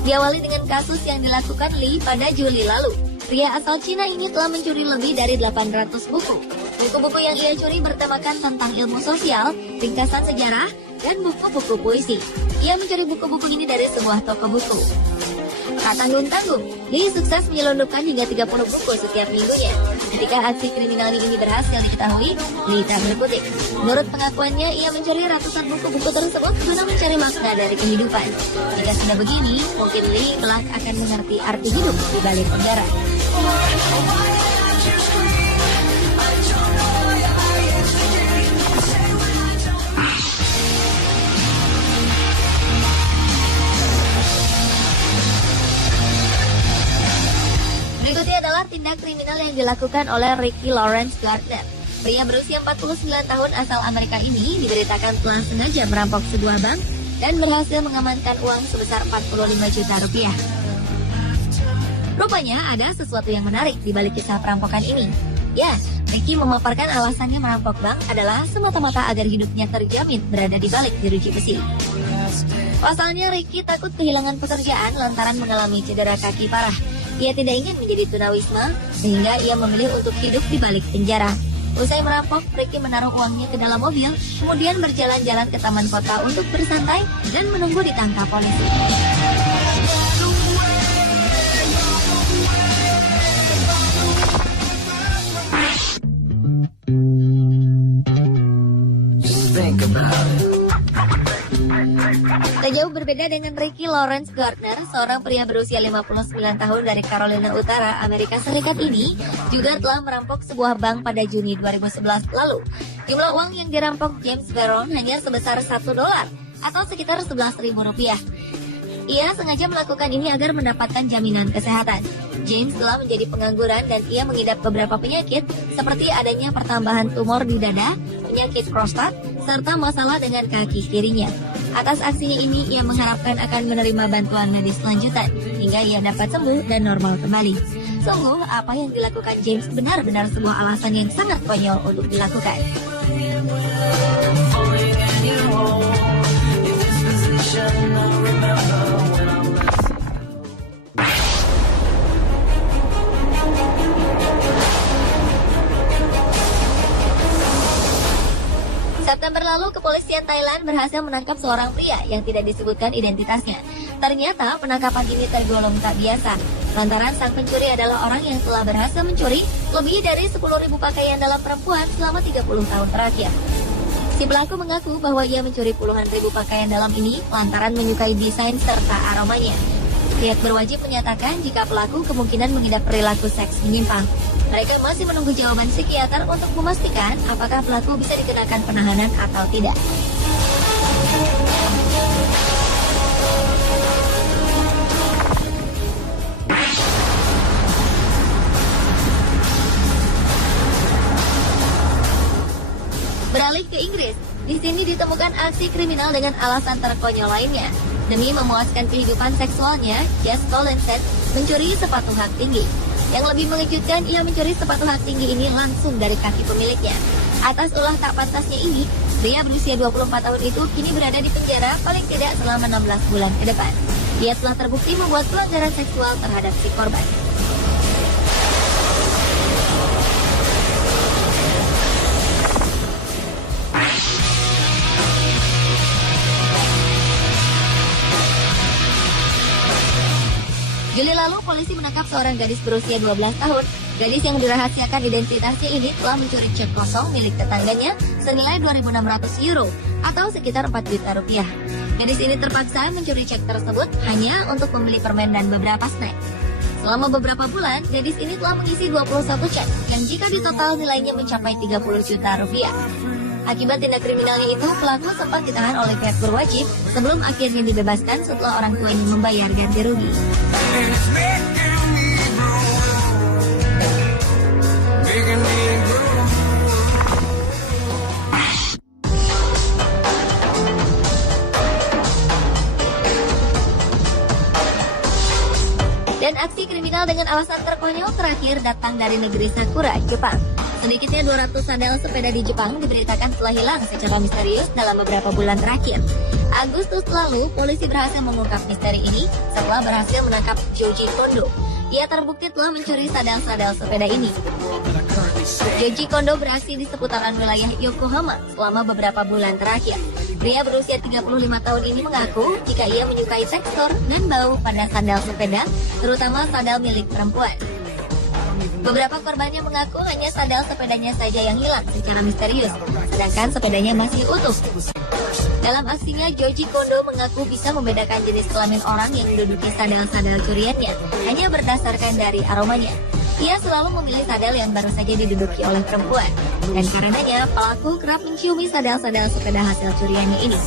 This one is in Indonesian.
Diawali dengan kasus yang dilakukan Lee pada Juli lalu. Pria asal Cina ini telah mencuri lebih dari 800 buku. Buku-buku yang ia curi bertemakan tentang ilmu sosial, ringkasan sejarah, dan buku-buku puisi. Ia mencuri buku-buku ini dari sebuah toko buku. Tak tanggung-tanggung, Lee sukses menyelundupkan hingga 30 buku setiap minggunya. Ketika aksi kriminalnya ini berhasil diketahui, Lee tak berkutik. Menurut pengakuannya, ia mencuri ratusan buku-buku tersebut guna mencari makna dari kehidupan. Jika sudah begini, mungkin Lee kelak akan mengerti arti hidup di balik penjara. Berikutnya adalah tindak kriminal yang dilakukan oleh Ricky Lawrence Gardner. Pria berusia 49 tahun asal Amerika ini diberitakan telah sengaja merampok sebuah bank dan berhasil mengamankan uang sebesar 45 juta rupiah. Rupanya ada sesuatu yang menarik di balik kisah perampokan ini. Ya, Ricky memaparkan alasannya merampok bank adalah semata-mata agar hidupnya terjamin berada di balik jeruji besi. Pasalnya Ricky takut kehilangan pekerjaan lantaran mengalami cedera kaki parah. Ia tidak ingin menjadi tunawisma, sehingga ia memilih untuk hidup di balik penjara. Usai merampok, Ricky menaruh uangnya ke dalam mobil, kemudian berjalan-jalan ke taman kota untuk bersantai dan menunggu ditangkap polisi. Tak jauh berbeda dengan Ricky Lawrence Gardner, seorang pria berusia 59 tahun dari Carolina Utara, Amerika Serikat ini juga telah merampok sebuah bank pada Juni 2011 lalu. Jumlah uang yang dirampok James Barron hanya sebesar $1 atau sekitar Rp11.000. Ia sengaja melakukan ini agar mendapatkan jaminan kesehatan. James telah menjadi pengangguran dan ia mengidap beberapa penyakit seperti adanya pertambahan tumor di dada, penyakit prostat, serta masalah dengan kaki kirinya. Atas aksinya ini, ia mengharapkan akan menerima bantuan medis lanjutan hingga ia dapat sembuh dan normal kembali. Sungguh, apa yang dilakukan James benar-benar sebuah alasan yang sangat konyol untuk dilakukan. September lalu, kepolisian Thailand berhasil menangkap seorang pria yang tidak disebutkan identitasnya. Ternyata penangkapan ini tergolong tak biasa, lantaran sang pencuri adalah orang yang telah berhasil mencuri lebih dari 10.000 pakaian dalam perempuan selama 30 tahun terakhir. Si pelaku mengaku bahwa ia mencuri puluhan ribu pakaian dalam ini lantaran menyukai desain serta aromanya. Pihak berwajib menyatakan jika pelaku kemungkinan mengidap perilaku seks menyimpang. Mereka masih menunggu jawaban psikiater untuk memastikan apakah pelaku bisa dikenakan penahanan atau tidak. Beralih ke Inggris, di sini ditemukan aksi kriminal dengan alasan terkonyol lainnya. Demi memuaskan kehidupan seksualnya, Jess Collinson mencuri sepatu hak tinggi. Yang lebih mengejutkan, ia mencuri sepatu hak tinggi ini langsung dari kaki pemiliknya. Atas ulah tak pantasnya ini, pria berusia 24 tahun itu kini berada di penjara paling tidak selama 16 bulan ke depan. Ia telah terbukti membuat pelanggaran seksual terhadap si korban. Juli lalu, polisi menangkap seorang gadis berusia 12 tahun. Gadis yang dirahasiakan identitasnya ini telah mencuri cek kosong milik tetangganya senilai 2.600 euro atau sekitar 4 juta rupiah. Gadis ini terpaksa mencuri cek tersebut hanya untuk membeli permen dan beberapa snack. Selama beberapa bulan, gadis ini telah mengisi 21 cek yang jika ditotal nilainya mencapai 30 juta rupiah. Akibat tindak kriminalnya itu, pelaku sempat ditahan oleh pihak berwajib sebelum akhirnya dibebaskan setelah orang tuanya membayar ganti rugi. Dan aksi kriminal dengan alasan terkonyol terakhir datang dari negeri Sakura, Jepang. Sedikitnya 200 sandal sepeda di Jepang diberitakan telah hilang secara misterius dalam beberapa bulan terakhir. Agustus lalu, polisi berhasil mengungkap misteri ini setelah berhasil menangkap Joji Kondo. Ia terbukti telah mencuri sadel-sadel sepeda ini. Joji Kondo beraksi di seputaran wilayah Yokohama selama beberapa bulan terakhir. Pria berusia 35 tahun ini mengaku jika ia menyukai tekstur dan bau pada sandal sepeda, terutama sandal milik perempuan. Beberapa korbannya mengaku hanya sandal sepedanya saja yang hilang secara misterius, sedangkan sepedanya masih utuh. Dalam aksinya, Joji Kondo mengaku bisa membedakan jenis kelamin orang yang menduduki sandal-sandal curiannya hanya berdasarkan dari aromanya. Ia selalu memilih sandal yang baru saja diduduki oleh perempuan, dan karenanya pelaku kerap menciumi sandal-sandal sepeda hasil curiannya ini.